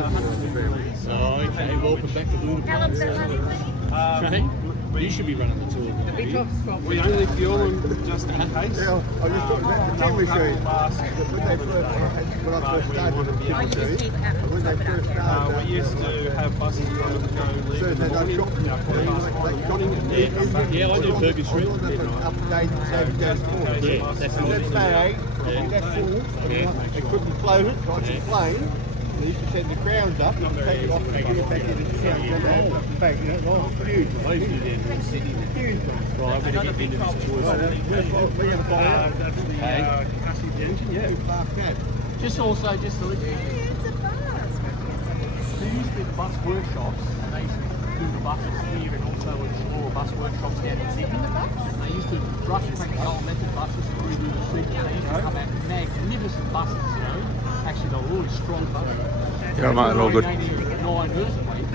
Oh, okay. Welcome back to Luna Park. You should be running the tour. We only fuel them just in case. I just got the tin machine. When I first started the tin machine, when they first started, we used to have buses that would go leave in the morning, Yeah, I do Burger Street. update Yeah, that's and that bag, that full, they couldn't float it like a plane. They used to send the crowns up and take it off and get it back in the town. Back, you know, oh, huge. I used to do that in the city. Huge. Right, I'm going to get into this tour. that's the capacity engine, yeah. Just to let you know, It's a bus. there used to be the bus workshops, and they used to do the buses here and also explore bus workshops down in Sydney. And they used to brush paint the old method buses through the street. They used to come out magnificent buses, you know. Actually, they were really strong buses. Yeah, mate, all good. 9 earthquake,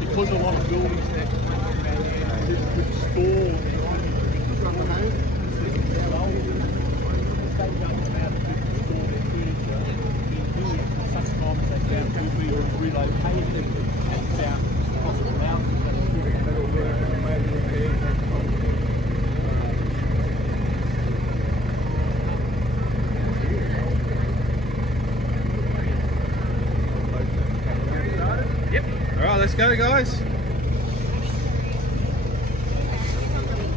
because a lot of buildings that could store relocated and found across the mountains and metal work and metal repairs. Yep. Alright, let's go, guys.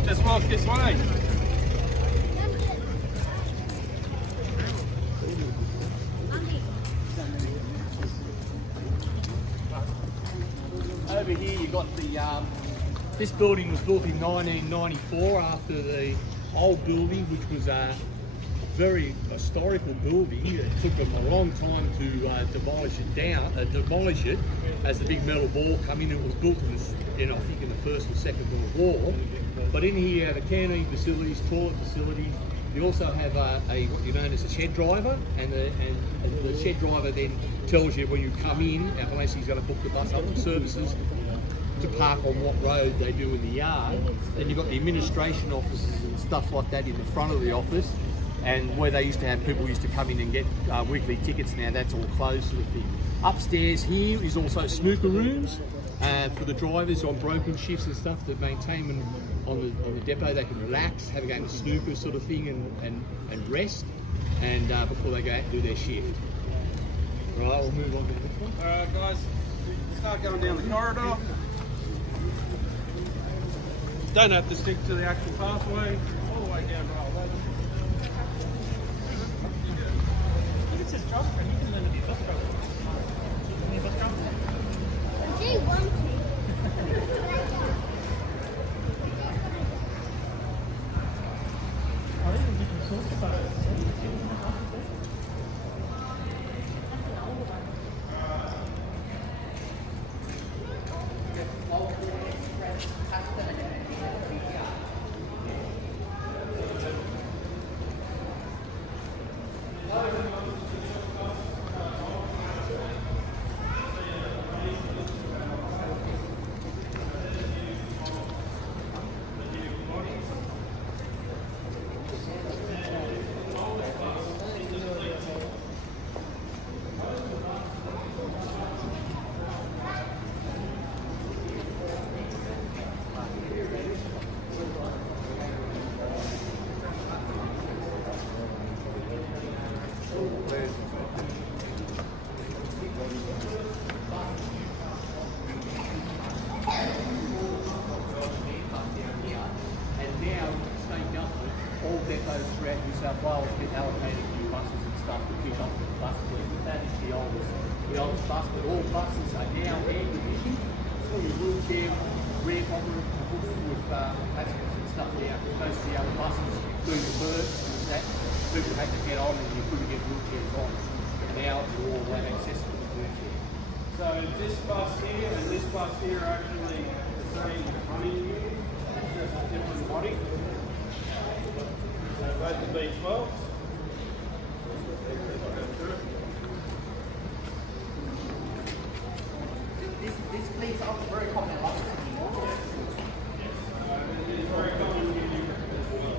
Just walk this way. Over here you got the, this building was built in 1994 after the old building, which was a very historical building. It took them a long time to demolish it as the big metal ball come in. It was built in, I think, in the First or Second World War. But in here you have a canteen facilities, toilet facilities. You also have what you known as a shed driver, and the shed driver then tells you when you come in, unless he's going to book the bus up for services, to park on what road they do in the yard. Then you've got the administration offices and stuff like that in the front of the office, and where they used to have people used to come in and get weekly tickets. Now that's all closed sort of thing. Upstairs here is also snooker rooms for the drivers on broken shifts and stuff to maintain them on the depot. They can relax, have a game of snooker sort of thing, and rest, and before they go out and do their shift. Right, we'll move on to the next one. Alright guys, start going down the corridor. Don't have to stick to the actual pathway, all the way down to roll over. It's just drop, and you can learn to be bus driver. Gee, one thing. depots throughout New South Wales get allocated new buses and stuff to pick up the bus fleet. That is the oldest bus, but all buses are now air conditioned, fully wheelchair, rear pocket with passengers and stuff now. Most of the other buses, including birds, that people had to get on and you couldn't get wheelchairs on. And now it's all accessible to wheelchair. So this bus here and this bus here are actually the same running unit, just a different body. So both the B12s. This fleet's up very common in London. It is very common in Europe as well.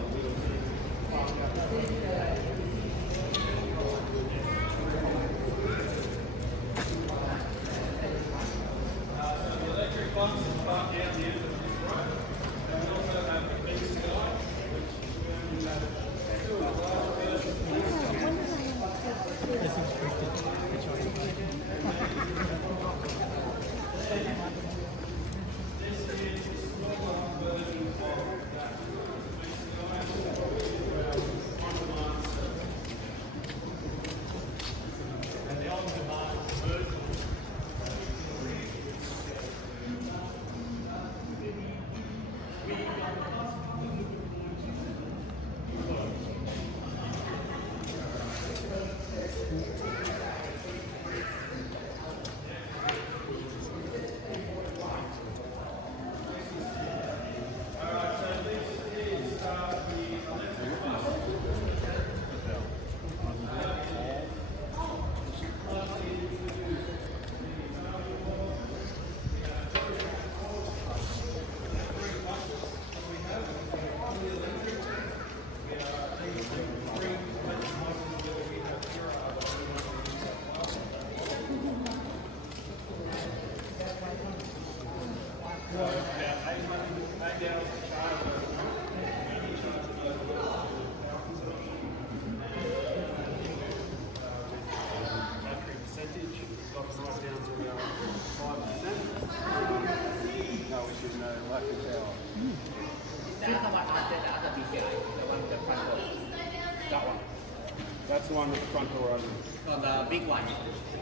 the one with the front door open. No, the big one.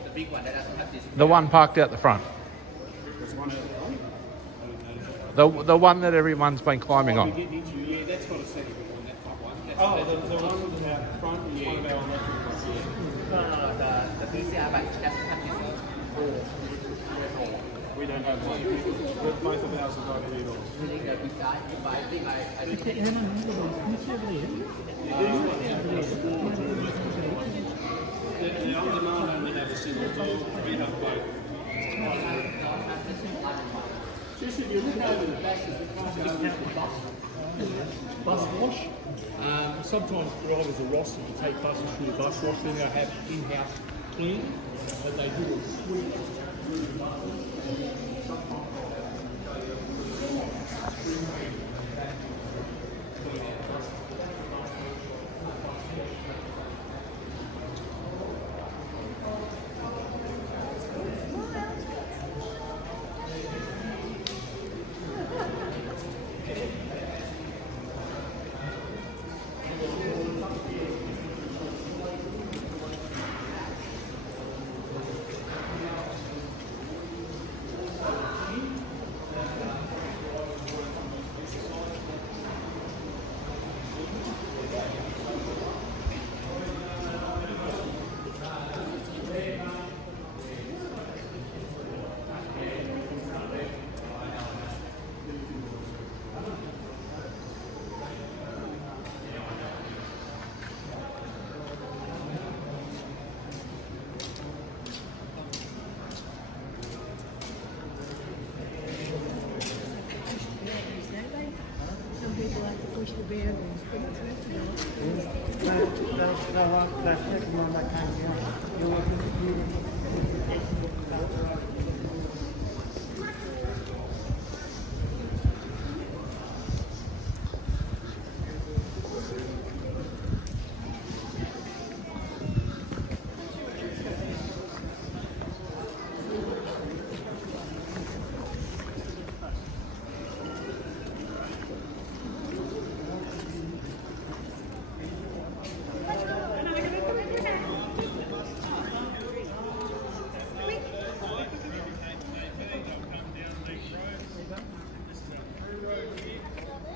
The big one that doesn't have this. The one parked out the front. There's one out the front. The one that everyone's been climbing on. Yeah, that's got a setting on that front one. That's Oh, the one with the front is one of our electric ones. No, the PCR, but it doesn't have this door. We don't have one. Both of ours have got three doors. Really the big guy, but I think I don't think The other nine only have a single door. We have both. Just if you look over the back, there's the bus wash. Sometimes drivers are rostered to take buses through the bus wash, then they have in-house clean, but they do a sweep.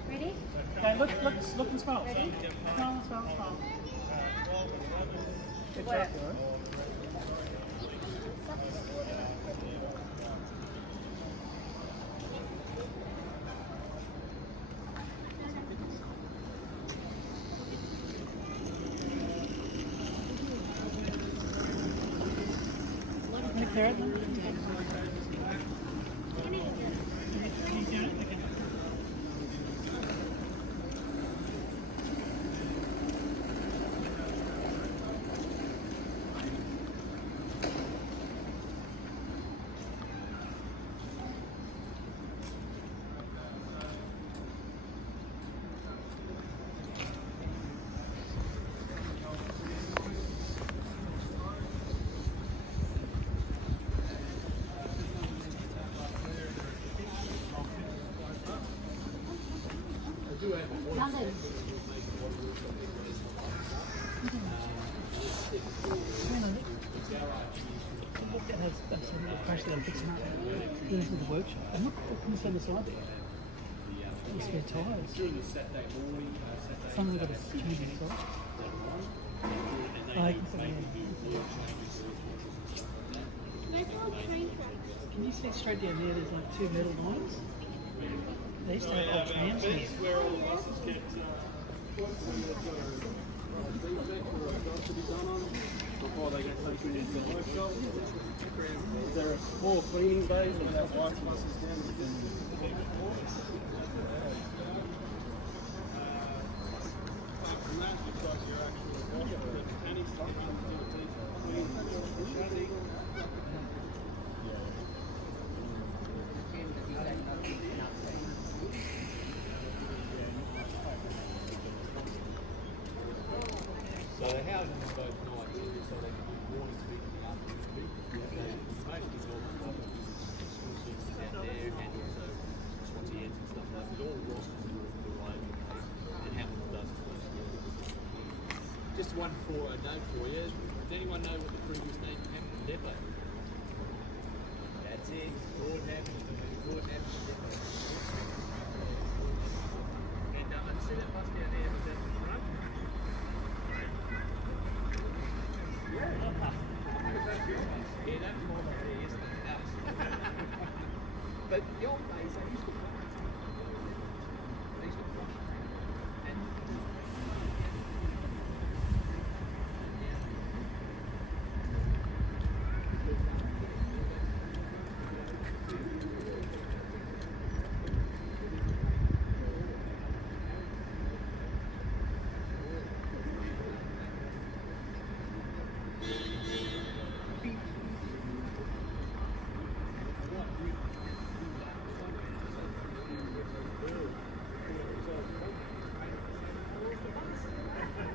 Ready? Okay, look and smell. Ready? Smell. Good job. Into the workshop. And look what comes down the side there. It's spare tyres. Someone got to change the side. Oh, you can see There's a little train tracks. Can you see straight down there? There's like two metal lines. They used to have old trams there. Where all the buses get before they get taken into the workshop. There are 4 cleaning bays and have white buses down So the housing is both nights, so they can be warning to people in the afternoon. Most of the school systems out there and also Swansea Ends and stuff like that. All rosters are all over the place and Hamilton does it. Just Just one for a note for you. Does anyone know what the previous name of Hamilton Depot? That's it. Lord Hamilton. Lord Hamilton Depot. And I see that bus down there was at the front. Yeah, that was more there yesterday. But the old days, they used to run. They used to run.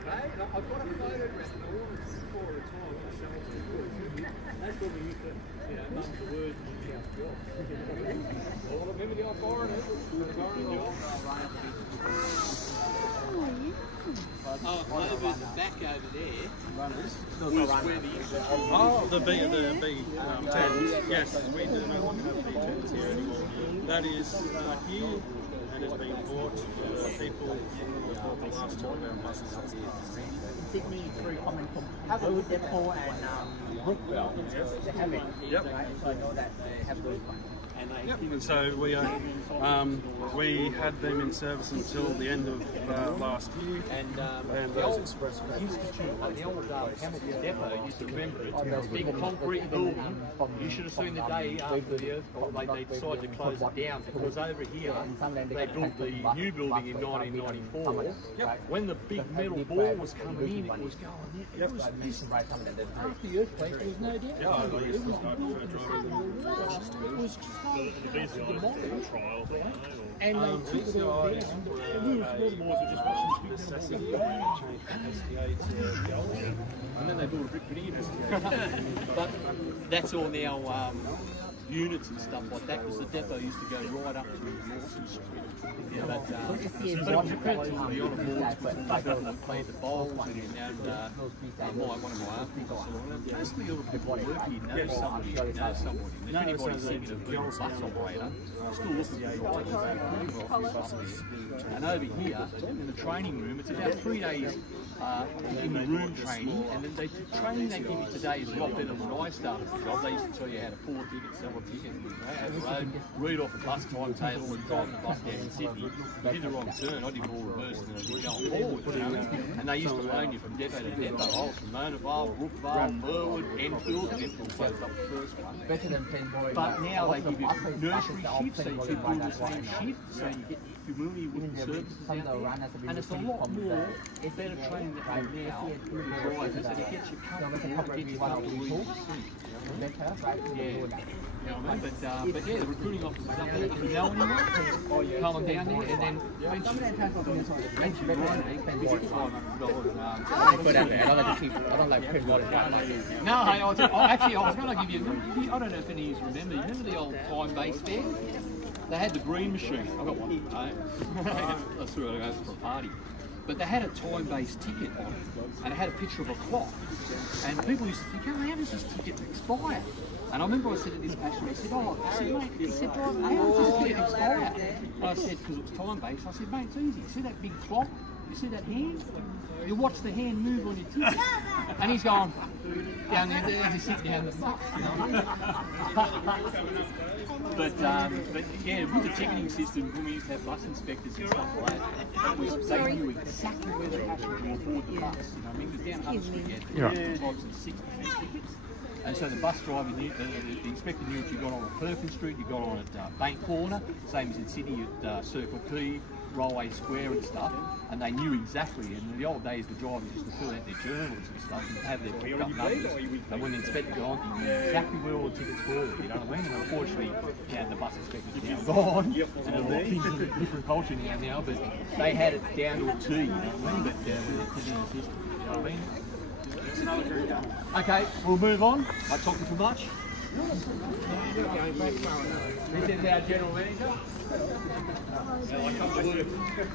And I've got a photo dress and I wanted to for a time when I show it to the boys. That's what we used to, mum the word in the house job. Well, remember the old foreigner? Over the back over there was where the B10s. Yes, we do not have B10s here anymore. That is here, and it's been bought. People have bought the last two of our buses up here. Sydney through Common Harbour Depot and Brookville. They have it. Yep. Right? So I know that they have those ones. Yep. And so we had them in service until the end of last year. And the old institute, the old Hamilton Depot, used to remember it. Big concrete building. You should have seen the day after the earthquake they decided to close it down, because over here they built the new building in 1994. Yep. When the big metal ball was coming in, it was going. It was this. After the earthquake, there was no doubt. Yeah, It was The BCI trial, and they took it all down. And we were just watching this big necessity changed STA to the old one. And then they built a brick veneer. But that's all now units and stuff like that, because the depot used to go right up to Lawson Street. Yeah, but it was a credit to the other boards, but they planted bowls and one of my uncles said, basically all the people who work here know somebody. If anybody's thinking of being a bus operator, still looking for buses. And over here, in the training room, it's about 3 days in the room training, and then the training they give you today is a lot better than when I started the job. They used to tell you how to pull a ticket, sell a ticket, out the road, read off the bus timetable and drive the bus down in Sydney. You did the wrong turn, I did it all reverse and then going forward. And they used to loan you from depot to depot. I was from Mona Vale, Brookvale, Burwood, Enfield, and Enfield closed up the first one. Better than 10 boys. But now they give you nursery shifts, so you keep doing the same shift, so you get familiar with the services out there. And it's a lot more better training that they have now for drivers, and it gets you comfortable, it gets you up to but yeah, the recruiting officers up there, if you know anyone, come on down there, and then eventually I don't like print water. No, hey, I was going to give you, I don't know if any of you remember the old time-based fair? They had the green machine. I got one. I threw it over for a party. But they had a time-based ticket on it, and it had a picture of a clock. And people used to think, how does this ticket expire? And I remember I said to this passenger, he said, mate, he said, how does this ticket expire? And I said, because it was time-based, I said, mate, it's easy. You see that big clock? You see that hand? You watch the hand move on your ticket. And he's going, down there, just sit down. But yeah, with the ticketing system, when we used to have bus inspectors and stuff like that, they knew exactly where the passenger would board the bus. You know what I mean? Because down Hunt Street, you had 60 tickets. And so the bus driver knew, the inspector knew if you got on at Perkins Street, you got on at Bank Corner, same as in Sydney at Circle P, Railway Square and stuff, and they knew exactly. And in the old days, the drivers used to fill out their journals and stuff and have their picked up numbers. And when the inspector got on, he knew exactly where all the tickets were, you know what I mean? And unfortunately, the bus inspector's now gone, and a lot of things are a different culture now, but they had it down to a T, you know what I mean? But with the ticketing system, you know what I mean? Okay, we'll move on. I talked too much. This is our general manager. I come to work.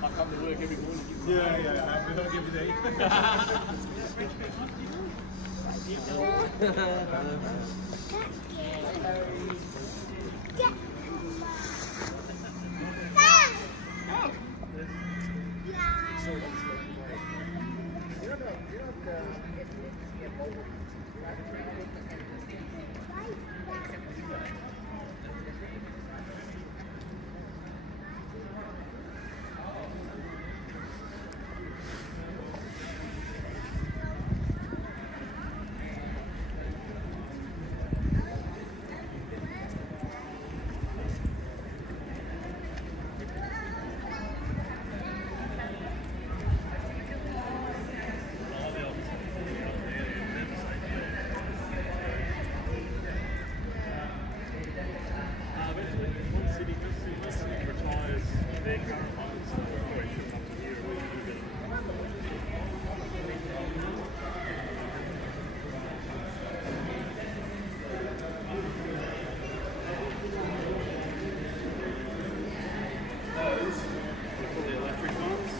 I come to work every morning. Yeah, we don't give you retires their current ones, so always comes up to here. Those are fully electric ones.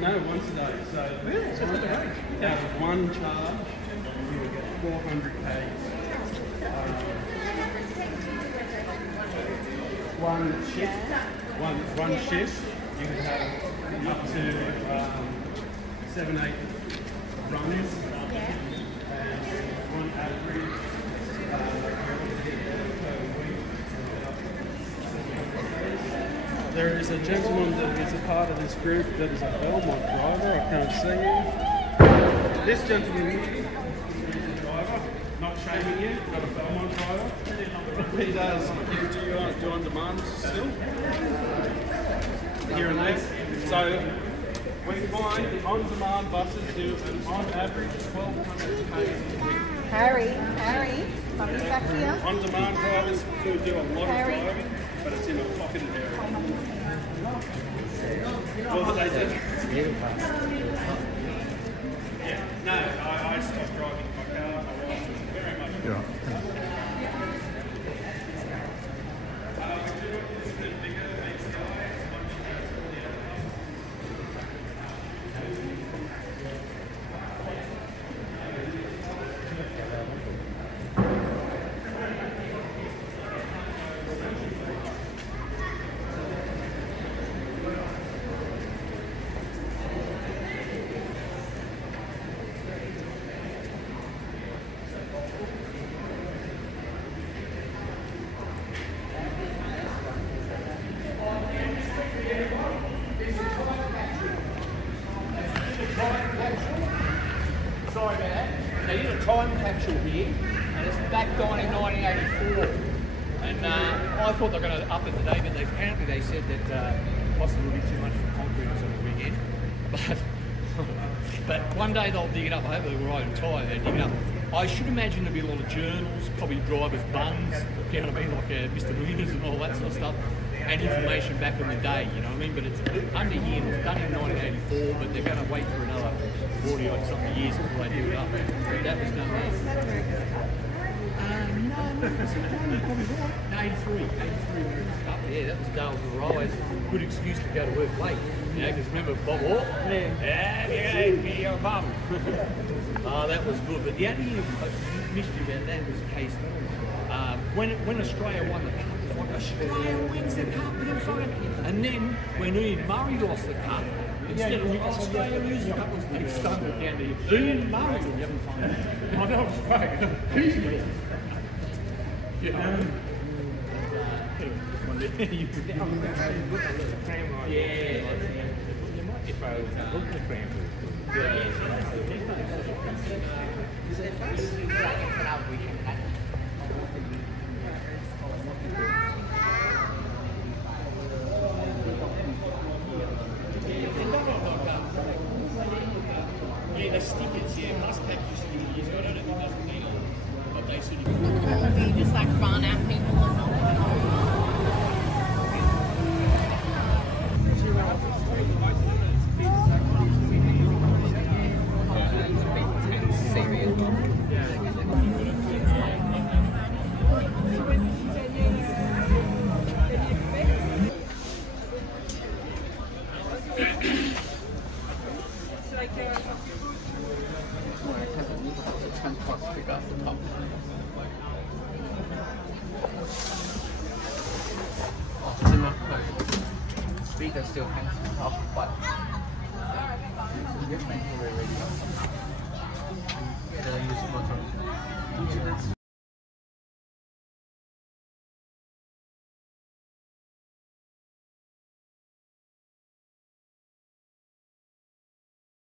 No, once a day. So really? So out of one charge, you will get 400 k's. One shift, you can have up to 7-8 runs, and on average, there is a gentleman that is a part of this group that is a Belmont driver. I can't see him. This gentleman here is a driver, not shaming you, not a Belmont driver. He does, do on demand still, here and there. So we find on demand buses do on average 1,200 k's a week. Harry, come back here. On demand drivers who do a lot of driving, but it's in a pocketed area. Well, they do. Yeah, no, I stopped driving my car. Very much. You're right. Sorry about that. They did a time capsule here, and it's back down in 1984. And I thought they were going to up it today, but apparently they said that possibly would be too much for concrete on the weekend. But one day they'll dig it up. I hope they're right and tired. They dig it up. I should imagine there'll be a lot of journals, probably drivers' buns, you know what I mean, like Mr. Williams and all that sort of stuff, and information back in the day, you know what I mean. But it's under here, it's done in 1984, but they're going to wait for another 40 odd something years before they do it up. That was done there. No, probably not. 83 up there. That was Dale's Rise. Good excuse to go to work late. You know, because remember Bob Hawke? Yeah, Bob. Oh, that was good. But the only mystery about that was the case when Australia won the cup, it was like Australia wins the cup, and then when Ian Murray lost the cup, instead of Australia loses the cup, they stumbled down to Ian Murray. You haven't found it. I know it's fake. Who's it? Yeah. Yeah, the stickers, yeah, must have just years ago. I don't think that's been on, but they sort of. We just like run out people and not that still hangs off, but